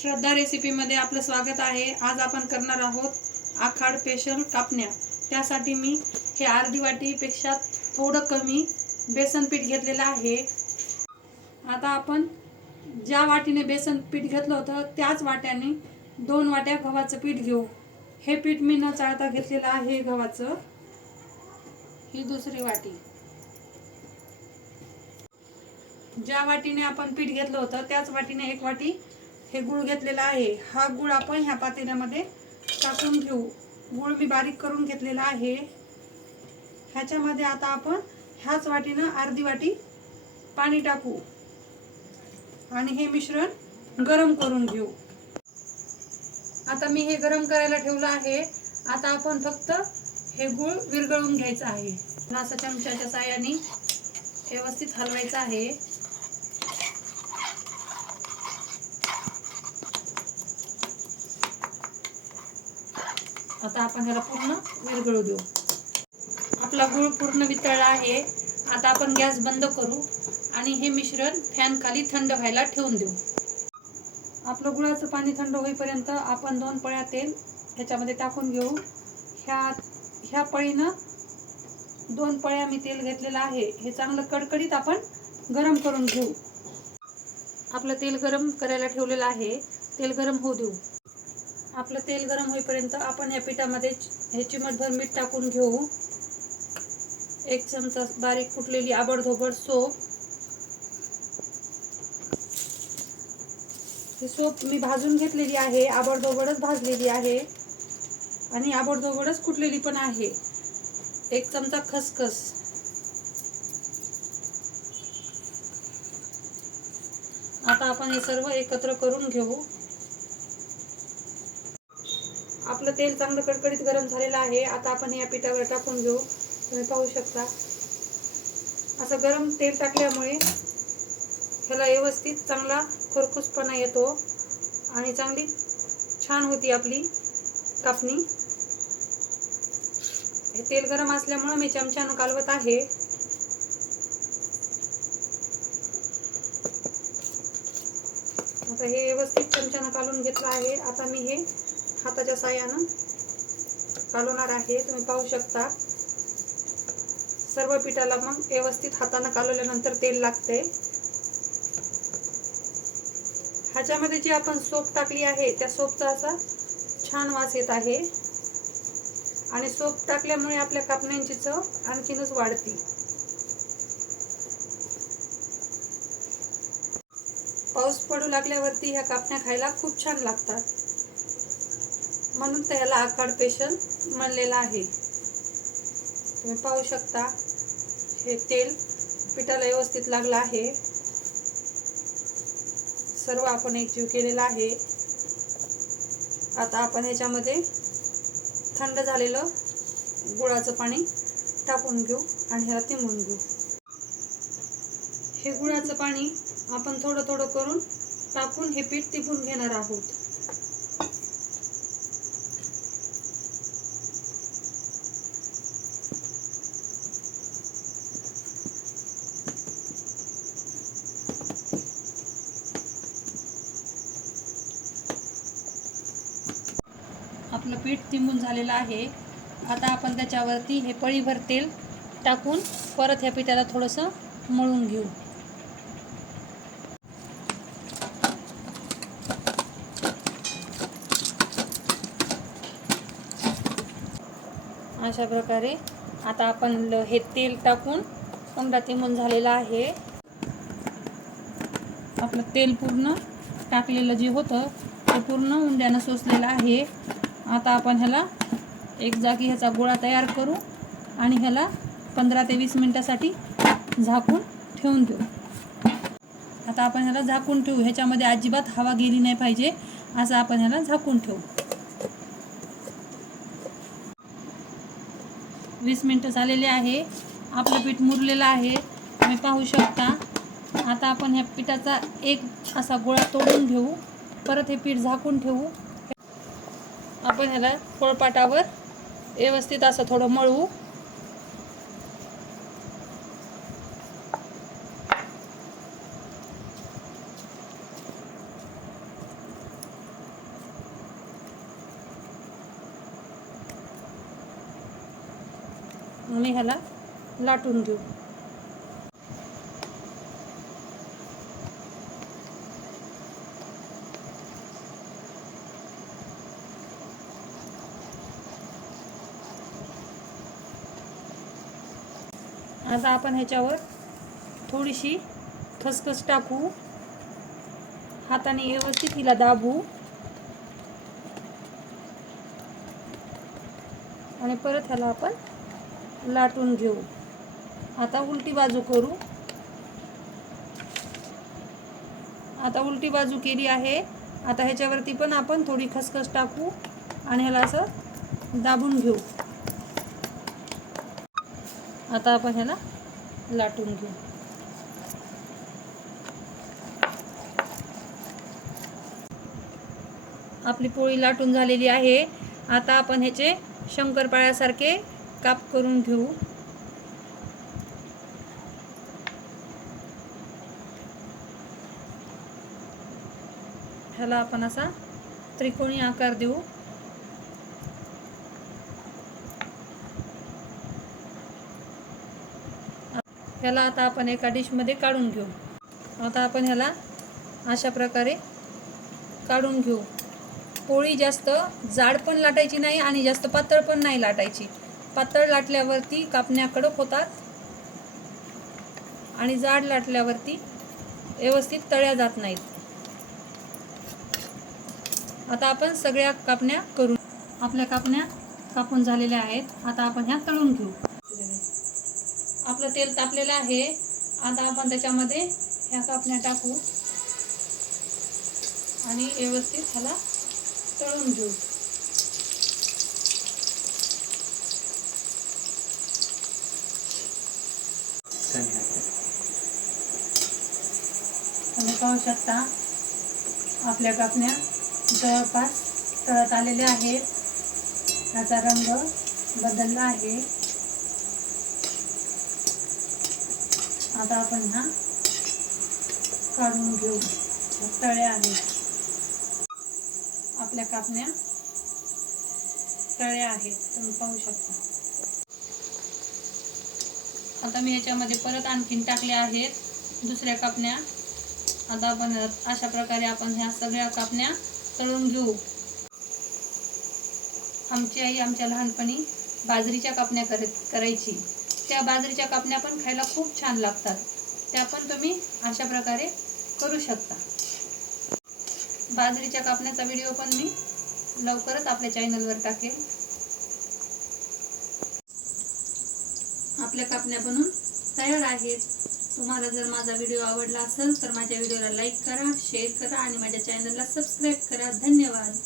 श्रद्धा रेसिपीमध्ये आपलं स्वागत आहे. आज आपण करणार आहोत आखाड स्पेशल कापण्या. त्यासाठी मी हे अर्धी वाटीपेक्षा थोडं कमी बेसन पीठ घेतलेलं आहे. आता आपण ज्या वाटीने बेसन पीठ घेतलं होतं त्याच वाट्याने दोन वाट्या गव्हाचं पीठ घेऊ. हे पीठ मी न चाळता घेतलेलं आहे गव्हाचं. ही दुसरी वाटी. ज्या वाटीने आपण पीठ घेतलं होतं त्याच वाटीने एक वाटी हे गुळ घेतलेला आहे. हा गुळ आपण ह्या पातेल्यामध्ये टाकून घेऊ. गुळ मी बारीक करून घेतलेला आहे. ह्याच्यामध्ये आता आपण ह्याच वाटीनं अर्धी वाटी पाणी टाकू. आणि हे मिश्रण गरम करून घेऊ. आता मी हे गरम करायला ठेवलं आहे. आता आपण फक्त हे गुळ विरघळून घ्यायचं आहे. नासा चमच्याच्या साह्याने व्यवस्थित हलवायचं आहे. आता आपण ह्याला पूर्ण विरघळू देऊ. आपला गुळ पूर्ण वितळला आहे. आता आपण गॅस बंद करू आणि हे मिश्रण फॅन खाली थंड व्हायला ठेवून देऊ. आपलं गुळाचं पाणी थंड होईपर्यंत आपण दोन पळ्या तेल ह्याच्यामध्ये टाकून घेऊ. ह्या ह्या पळीनं दोन पळ्या मी तेल घेतलेलं आहे. हे चांगलं कडकडीत आपण गरम करून घेऊ. आपलं तेल गरम करायला ठेवलेलं आहे. तेल गरम होऊ देऊ. आपलं तेल गरम होईपर्यंत आपण या पिठामध्ये हे चिमटभर मीठ टाकून घेऊ. एक चमचा बारीक कुटलेली आबडधोबड सोप. ही सोप मी भाजून घेतलेली आहे आबडधोबडच भाजलेली आहे. आणि आबडधोबडच कुटलेली पण आहे. एक चमचा खसखस. आता आपण हे सर्व एकत्र करून घेऊ. आपलं तेल चांगलं कडकडीत गरम झालेलं आहे. आता आपण या पिठावर टाकून घेऊ. तुम्ही पाहू शकता. असं गरम तेल टाकल्यामुळे ह्याला व्यवस्थित चांगला खरपूसपणा येतो आणि चांगली छान होती आपली कापणी. हे तेल गरम असल्यामुळं मी चमच्यानं कालवत आहे. आता हे व्यवस्थित चमच्यानं कालून घेतलं आहे. आता मी हे हाताच्या साह्यानं कालवणार आहे. तुम्ही पाहू शकता. सर्व पिठाला मग व्यवस्थित हातानं कालवल्यानंतर तेल लागते. ह्याच्यामध्ये जी आपण सोप टाकली आहे त्या सोपचा असा छान वास येत आहे. आणि सोप टाकल्यामुळे आपल्या कापण्यांची चव आणखीनच वाढती. पाऊस पडू लागल्यावरती ह्या कापण्या खायला खूप छान लागतात. म्हणून त्याला ह्याला पेशल स्पेशल म्हणलेला आहे. तुम्ही पाहू शकता हे तेल पिठाला व्यवस्थित लागलं आहे. सर्व आपण एकजीव केलेला आहे. आता आपण ह्याच्यामध्ये थंड झालेलं गुळाचं पाणी टाकून घेऊ आणि ह्याला तिंबून घेऊ. हे गुळाचं पाणी आपण थोडं थोडं करून टाकून हे पीठ तिपून घेणार आहोत. आपलं पीठ तिंबून झालेलं आहे. आता आपण त्याच्यावरती हे पळीभर तेल टाकून परत ह्या पिठाला थोडंसं मळून घेऊ. अशा प्रकारे आता आपण हे तेल टाकून उंडा तिंबून झालेला आहे. आपलं तेल पूर्ण टाकलेलं जे होतं ते पूर्ण उंड्यानं सोसलेलं आहे. आता आपण ह्याला एक जागी ह्याचा गोळा तयार करू आणि ह्याला पंधरा ते वीस मिनटासाठी झाकून ठेवून देऊ. आता आपण ह्याला झाकून ठेवू. ह्याच्यामध्ये अजिबात हवा गेली नाही पाहिजे. असं आपण ह्याला झाकून ठेवू. वीस मिनटं झालेले आहे. आपलं पीठ मुरलेलं आहे. तुम्ही पाहू शकता. आता आपण ह्या पिठाचा एक असा गोळा तोडून घेऊ. परत हे पीठ झाकून ठेवू. आपण ह्याला पोळपाटावर व्यवस्थित असं थोडं मळवू आणि ह्याला लाटून देऊ आता आपण ह्याच्यावर थोडीशी खसखस टाकू. हाताने व्यवस्थित हिला दाबू. आणि परत ह्याला आपण लाटून घेऊ. आता उलटी बाजू करू. आता उलटी बाजू केली आहे. आता ह्याच्यावरती पण आपण थोडी खसखस टाकू आणि ह्याला असं दाबून घेऊ. आता आपण ह्याला लाटून घेऊ. आपली पोळी लाटून झालेली आहे. आता आपण ह्याचे शंकरपाळ्यासारखे काप करून घेऊ. ह्याला आपण असा त्रिकोणी आकार देऊ. ह्याला आता आपण एका डिशमध्ये काढून घेऊ. आता आपण ह्याला अशा प्रकारे काढून घेऊ. पोळी जास्त जाड पण लाटायची नाही आणि जास्त पातळ पण नाही लाटायची. पातळ लाटल्यावरती कापण्या कडक होतात आणि जाड लाटल्यावरती व्यवस्थित तळ्या जात नाहीत. आता आपण सगळ्या कापण्या करू आपल्या कापण्या कापून झालेल्या आहेत. आता आपण ह्या तळून घेऊ. आपलं तेल तापलेलं आहे. आता आपण त्याच्यामध्ये ह्या कापण्या टाकू. आणि व्यवस्थित ह्याला तळून घेऊ. तुम्ही पाहू शकता आपल्या कापण्या जवळपास तळत आलेल्या आहेत. त्याचा रंग बदलला आहे. आता आपण हा काढून घेऊ. तळ्या आहेत. आपल्या कापण्या तळ्या आहेत. तुम्ही पाहू शकता. आता मी याच्यामध्ये परत आणखीन टाकल्या आहेत दुसऱ्या कापण्या. आता आपण अशा प्रकारे आपण ह्या सगळ्या कापण्या तळून घेऊ. आमची आई आमच्या लहानपणी बाजरीच्या कापण्या करत करायची. त्या बाजरीच्या कापण्या पण खायला खूप छान लागतात. त्या पण तुम्ही अशा प्रकारे करू शकता. बाजरीच्या कापण्याचा व्हिडिओ पण मी लवकरच आपल्या चॅनलवर टाकेल. आपल्या कापण्या बनून तयार आहेत. तुम्हाला जर माझा व्हिडिओ आवडला असेल तर माझ्या व्हिडिओला लाईक करा शेअर करा आणि माझ्या चॅनलला सबस्क्राईब करा. धन्यवाद.